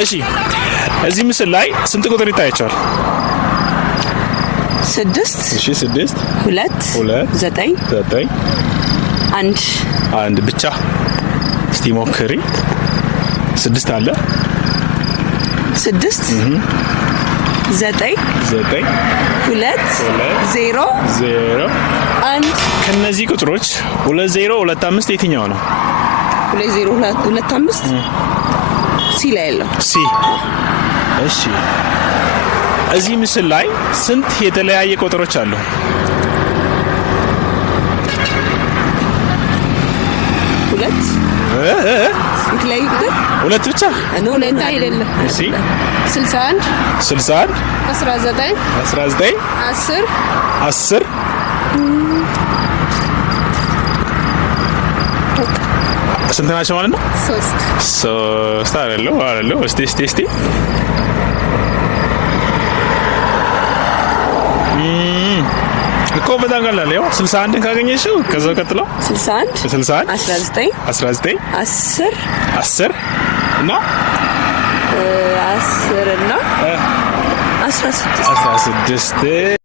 እሺ እዚህ ምስል ላይ ስንት ቁጥር ይታያቸዋል? 6 እሺ 6 2 9 1 ብቻ። እስቲ ሞክሪ። 6 አለ 6 9 2 0 1 ከነዚህ ቁጥሮች 2025 የትኛው ነው? 2025 ሲ ላይ ያለው ሲ። እሺ እዚህ ምስል ላይ ስንት የተለያየ ቁጥሮች አሉ? ሁለት የተለያየ ቁጥር ሁለት ብቻ ነው። ሁለት አይደለም። እሺ 61 19 10 ስንት ናቸው ማለት ነው? 3 አይደለም። እስቲ እኮ በጣም ቀላል ነው። 61 ካገኘሽው ከዛው ቀጥሎ 61 19 10 እና 16